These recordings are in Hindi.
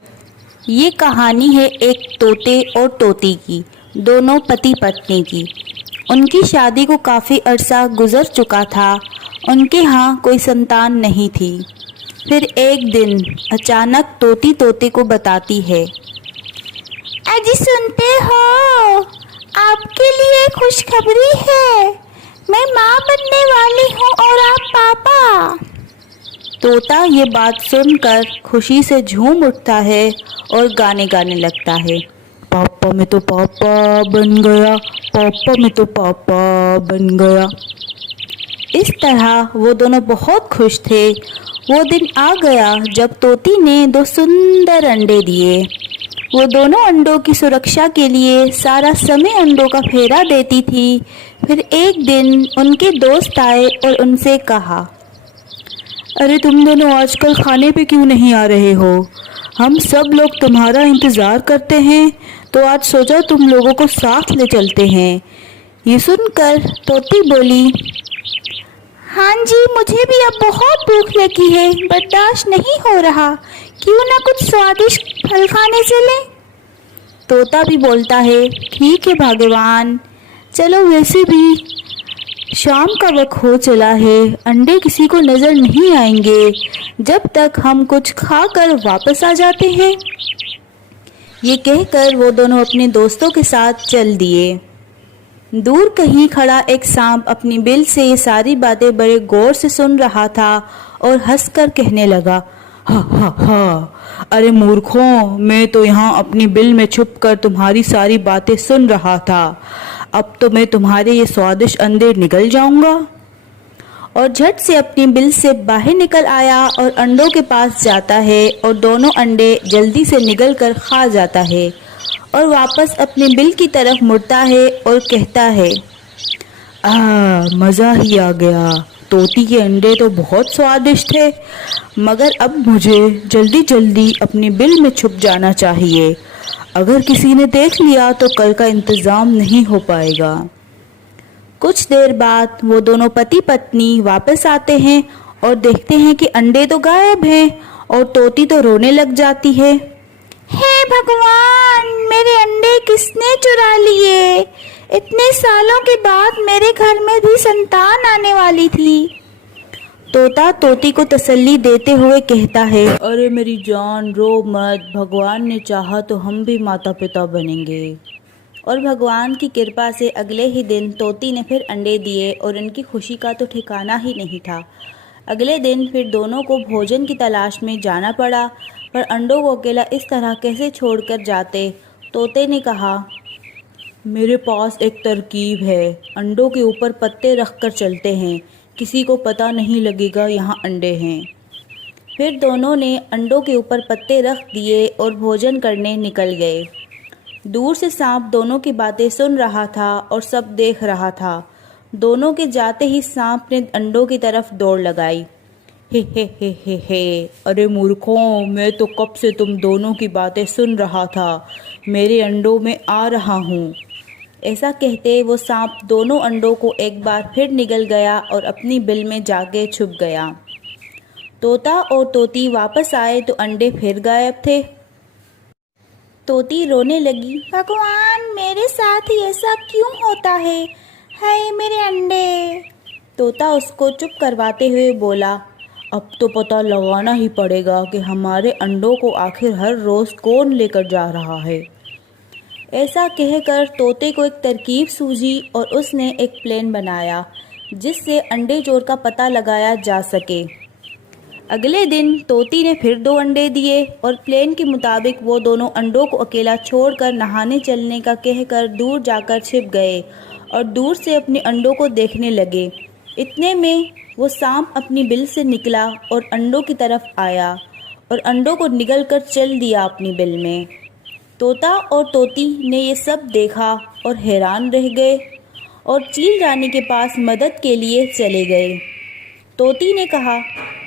ये कहानी है एक तोते और तोती की, दोनों पति पत्नी की। उनकी शादी को काफ़ी अरसा गुजर चुका था। उनके यहाँ कोई संतान नहीं थी। फिर एक दिन अचानक तोती तोते को बताती है, अजी सुनते हो, आपके लिए खुशखबरी है। मैं माँ बनने वाली हूँ और आप पापा। तोता ये बात सुनकर खुशी से झूम उठता है और गाने गाने लगता है, पापा मैं तो पापा बन गया, पापा मैं तो पापा बन गया। इस तरह वो दोनों बहुत खुश थे। वो दिन आ गया जब तोती ने दो सुंदर अंडे दिए। वो दोनों अंडों की सुरक्षा के लिए सारा समय अंडों का फेरा देती थी। फिर एक दिन उनके दोस्त आए और उनसे कहा, अरे तुम दोनों आजकल खाने पे क्यों नहीं आ रहे हो? हम सब लोग तुम्हारा इंतज़ार करते हैं, तो आज सोचा तुम लोगों को साथ ले चलते हैं। ये सुनकर तोती बोली, हाँ जी, मुझे भी अब बहुत भूख लगी है, बर्दाश्त नहीं हो रहा। क्यों ना कुछ स्वादिष्ट फल खाने चले। तोता भी बोलता है, ठीक है भगवान, चलो। वैसे भी शाम का वक्त हो चला है, अंडे किसी को नजर नहीं आएंगे जब तक हम कुछ खाकर वापस आ जाते हैं। ये कहकर वो दोनों अपने दोस्तों के साथ चल दिए। दूर कहीं खड़ा एक सांप अपनी बिल से ये सारी बातें बड़े गौर से सुन रहा था और हंसकर कहने लगा, हा हा हा, अरे मूर्खों, मैं तो यहाँ अपनी बिल में छुपकर तुम्हारी सारी बातें सुन रहा था। अब तो मैं तुम्हारे ये स्वादिष्ट अंडे निगल जाऊंगा। और झट से अपनी बिल से बाहर निकल आया और अंडों के पास जाता है और दोनों अंडे जल्दी से निगल कर खा जाता है और वापस अपनी बिल की तरफ मुड़ता है और कहता है, मज़ा ही आ गया। तोती के अंडे तो बहुत स्वादिष्ट थे, मगर अब मुझे जल्दी जल्दी अपनी बिल में छुप जाना चाहिए। अगर किसी ने देख लिया तो कल का इंतज़ाम नहीं हो पाएगा। कुछ देर बाद वो दोनों पति पत्नी वापस आते हैं और देखते हैं कि अंडे तो गायब हैं और तोती तो रोने लग जाती है, हे भगवान, मेरे अंडे किसने चुरा लिए? इतने सालों के बाद मेरे घर में भी संतान आने वाली थी। तोता तोती को तसल्ली देते हुए कहता है, अरे मेरी जान, रो मत। भगवान ने चाहा तो हम भी माता पिता बनेंगे। और भगवान की कृपा से अगले ही दिन तोती ने फिर अंडे दिए और उनकी खुशी का तो ठिकाना ही नहीं था। अगले दिन फिर दोनों को भोजन की तलाश में जाना पड़ा, पर अंडों को अकेला इस तरह कैसे छोड़कर जाते। तोते ने कहा, मेरे पास एक तरकीब है। अंडों के ऊपर पत्ते रखकर चलते हैं, किसी को पता नहीं लगेगा यहाँ अंडे हैं। फिर दोनों ने अंडों के ऊपर पत्ते रख दिए और भोजन करने निकल गए। दूर से सांप दोनों की बातें सुन रहा था और सब देख रहा था। दोनों के जाते ही सांप ने अंडों की तरफ दौड़ लगाई। हे, अरे मूर्खों, मैं तो कब से तुम दोनों की बातें सुन रहा था। मेरे अंडों में आ रहा हूँ। ऐसा कहते वो सांप दोनों अंडों को एक बार फिर निगल गया और अपनी बिल में जाके छुप गया। तोता और तोती वापस आए तो अंडे फिर गायब थे। तोती रोने लगी, भगवान, मेरे साथ ही ऐसा क्यों होता है? हाय मेरे अंडे। तोता उसको चुप करवाते हुए बोला, अब तो पता लगाना ही पड़ेगा कि हमारे अंडों को आखिर हर रोज़ कौन लेकर जा रहा है। ऐसा कहकर तोते को एक तरकीब सूझी और उसने एक प्लान बनाया जिससे अंडे चोर का पता लगाया जा सके। अगले दिन तोती ने फिर 2 अंडे दिए और प्लान के मुताबिक वो दोनों अंडों को अकेला छोड़कर नहाने चलने का कहकर दूर जाकर छिप गए और दूर से अपने अंडों को देखने लगे। इतने में वो सांप अपनी बिल से निकला और अंडों की तरफ आया और अंडों को निगल कर चल दिया अपनी बिल में। तोता और तोती ने ये सब देखा और हैरान रह गए और चील रानी के पास मदद के लिए चले गए। तोती ने कहा,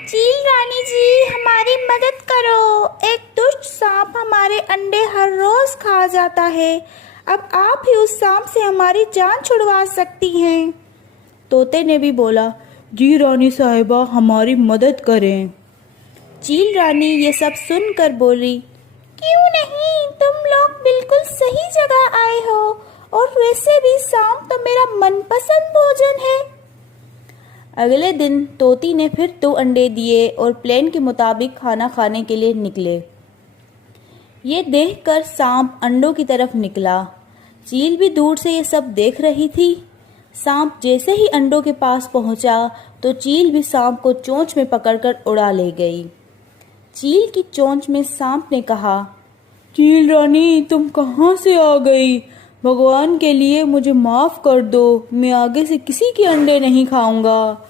चील रानी जी, हमारी मदद करो। एक दुष्ट सांप हमारे अंडे हर रोज खा जाता है। अब आप ही उस सांप से हमारी जान छुड़वा सकती हैं। तोते ने भी बोला, जी रानी साहिबा, हमारी मदद करें। चील रानी ये सब सुनकर बोली, क्यों नहीं, तुम लोग बिल्कुल सही जगह आए हो, और वैसे भी सांप तो मेरा मनपसंद भोजन है। अगले दिन तोती ने फिर 2 अंडे दिए और प्लान के मुताबिक खाना खाने के लिए निकले। ये देखकर सांप अंडों की तरफ निकला। चील भी दूर से ये सब देख रही थी। सांप जैसे ही अंडों के पास पहुंचा तो चील भी सांप को चोंच में पकड़कर उड़ा ले गई। चील की चोंच में सांप ने कहा, चील रानी, तुम कहाँ से आ गई? भगवान के लिए मुझे माफ कर दो, मैं आगे से किसी के अंडे नहीं खाऊंगा।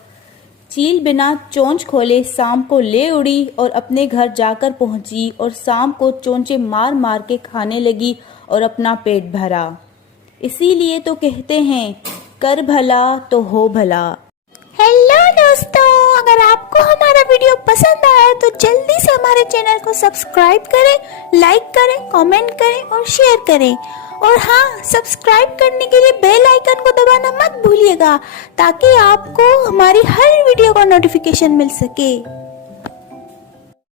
चील बिना चोंच खोले सांप को ले उड़ी और अपने घर जाकर पहुंची और सांप को चोंचे मार मार के खाने लगी और अपना पेट भरा। इसीलिए तो कहते हैं, कर भला तो हो भला। हेलो दोस्तों, अगर आपको हमारा वीडियो पसंद आया तो जल्दी से हमारे चैनल को सब्सक्राइब करें, लाइक करें, कमेंट करें और शेयर करें। और हाँ, सब्सक्राइब करने के लिए बेल आइकन को दबाना मत भूलिएगा, ताकि आपको हमारी हर वीडियो का नोटिफिकेशन मिल सके।